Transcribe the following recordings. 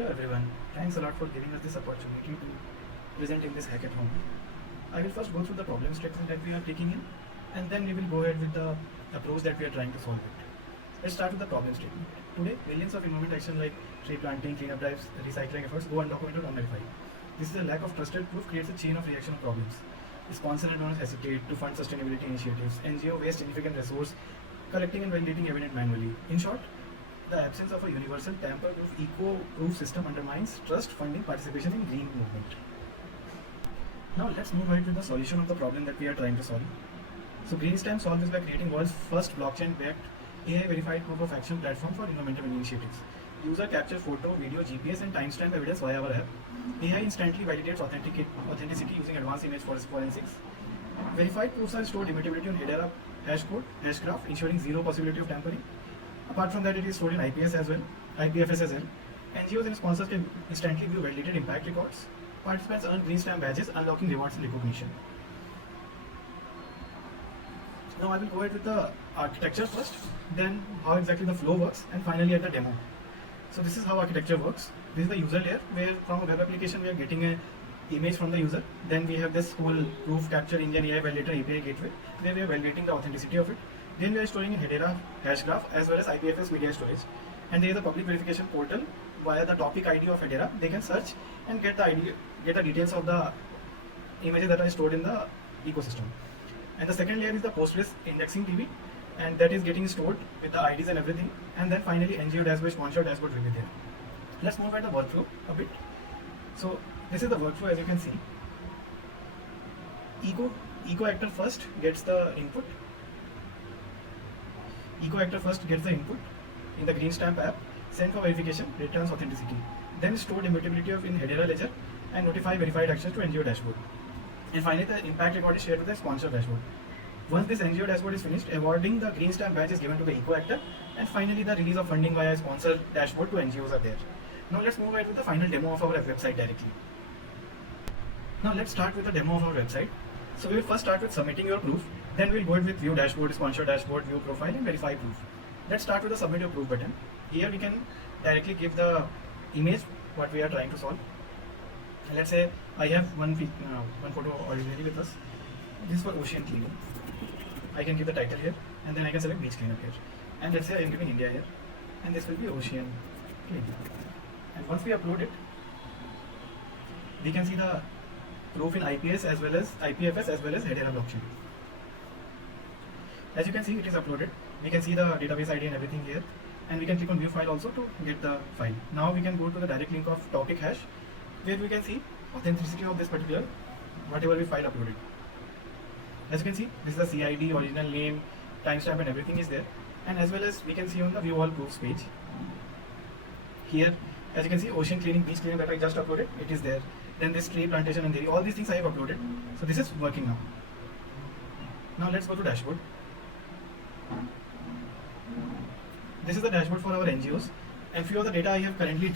Hello everyone, thanks a lot for giving us this opportunity to present in this hackathon. I will first go through the problem statement that we are taking in, and then we will go ahead with the approach that we are trying to solve it. Let's start with the problem statement. Today, millions of environment action like tree planting, cleanup drives, recycling efforts go undocumented or unverified. This is a lack of trusted proof creates a chain of reaction of problems. Sponsor and donors hesitate to fund sustainability initiatives. NGO waste significant resource collecting and validating evidence manually. In short, the absence of a universal tamper-proof, eco-proof system undermines trust, funding, participation in green movement. Now let's move ahead with the solution of the problem that we are trying to solve. So Greenstamp solves this by creating world's first blockchain-backed AI-verified proof of action platform for environmental initiatives. User capture photo, video, GPS, and timestamp evidence via our app. AI instantly validates authenticity using advanced image forensics. Verified proofs are stored immutability on Hedera hash code, hash graph, ensuring zero possibility of tampering. Apart from that, it is stored in IPS as well, IPFS as well. NGOs and sponsors can instantly view validated impact records. Participants earn Greenstamp badges, unlocking rewards and recognition. Now I will go ahead with the architecture first, then how exactly the flow works, and finally at the demo. So this is how architecture works. This is the user layer, where from a web application we are getting an image from the user. Then we have this whole proof capture engine AI validator API gateway, where we are validating the authenticity of it. Then we are storing in Hedera hash graph as well as IPFS media storage. And there is a public verification portal via the topic ID of Hedera. They can search and get the details of the images that are stored in the ecosystem. And the second layer is the Postgres indexing DB, and that is getting stored with the IDs and everything. And then finally NGO dashboard, sponsor dashboard will be there. Let's move at the workflow a bit. So this is the workflow as you can see. Eco actor first gets the input. Eco actor first gets the input in the Greenstamp app, send for verification, returns authenticity. Then stored immutability of in Hedera ledger and notify verified actions to NGO dashboard. And finally, the impact record is shared with the sponsor dashboard. Once this NGO dashboard is finished, awarding the Greenstamp badge is given to the eco actor, and finally the release of funding via sponsor dashboard to NGOs are there. Now let's move ahead with the final demo of our website directly. Now let's start with the demo of our website. So we will first start with submitting your proof, then we'll go ahead with view dashboard, sponsor dashboard, view profile, and verify proof. Let's start with the submit your proof button. Here we can directly give the image what we are trying to solve. Let's say I have one photo already with us. This is for ocean cleaning. I can give the title here, and then I can select beach cleanup here. And let's say I am giving India here, and this will be ocean cleaning. And once we upload it, we can see the proof in IPS as well as IPFS as well as Hedera blockchain. As you can see, it is uploaded. We can see the database ID and everything here, and we can click on view file also to get the file. Now we can go to the direct link of topic hash, where we can see authenticity of this particular whatever we file uploaded. As you can see, this is the CID, original name, timestamp, and everything is there. And as well as we can see on the view all proofs page. Here, as you can see, ocean cleaning, beach cleaning that I just uploaded, it is there. Then this tree plantation and dairy, all these things I have uploaded. So this is working now. Now let's go to dashboard. This is the dashboard for our NGOs, and few of the data I have currently,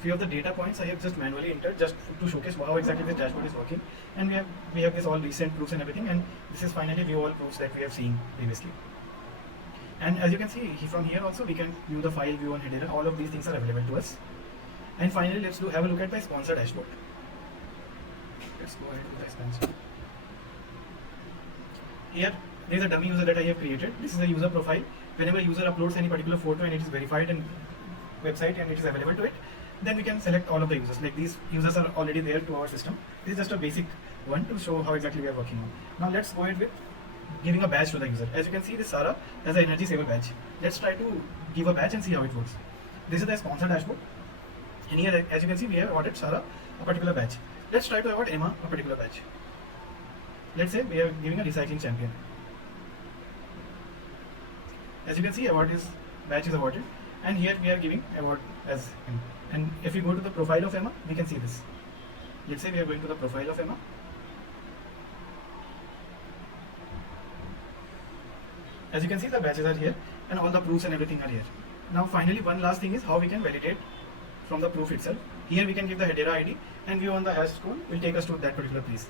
few of the data points I have just manually entered just to showcase how exactly this dashboard is working. And we have this all recent proofs and everything, and this is finally view all proofs that we have seen previously. And as you can see from here also we can view the file, view on Hedera. All of these things are available to us. And finally, let's have a look at the sponsor dashboard. Let's go ahead with the sponsor. Here, there is a dummy user that I have created. This is a user profile. Whenever user uploads any particular photo and it is verified in website and it is available to it, then we can select all of the users. Like these users are already there to our system. This is just a basic one to show how exactly we are working on. Now let's go ahead with giving a badge to the user. As you can see, this Sarah has an energy saver badge. Let's try to give a badge and see how it works. This is the sponsor dashboard. And here, as you can see, we have awarded Sarah a particular badge. Let's try to award Emma a particular badge. Let's say we are giving a recycling champion. As you can see, badge is awarded, and here we are giving award as him. And if we go to the profile of Emma, we can see this. Let's say we are going to the profile of Emma. As you can see, the badges are here, and all the proofs and everything are here. Now finally, one last thing is how we can validate from the proof itself. Here we can give the Hedera ID, and view on the hash code will take us to that particular place.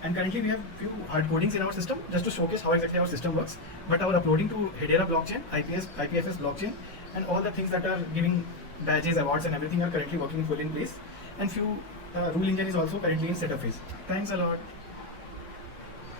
And currently we have few hard codings in our system just to showcase how exactly our system works. But our uploading to Hedera blockchain, IPFS blockchain, and all the things that are giving badges, awards, and everything are currently working full in place, and few rule engine is also currently in setup phase. Thanks a lot.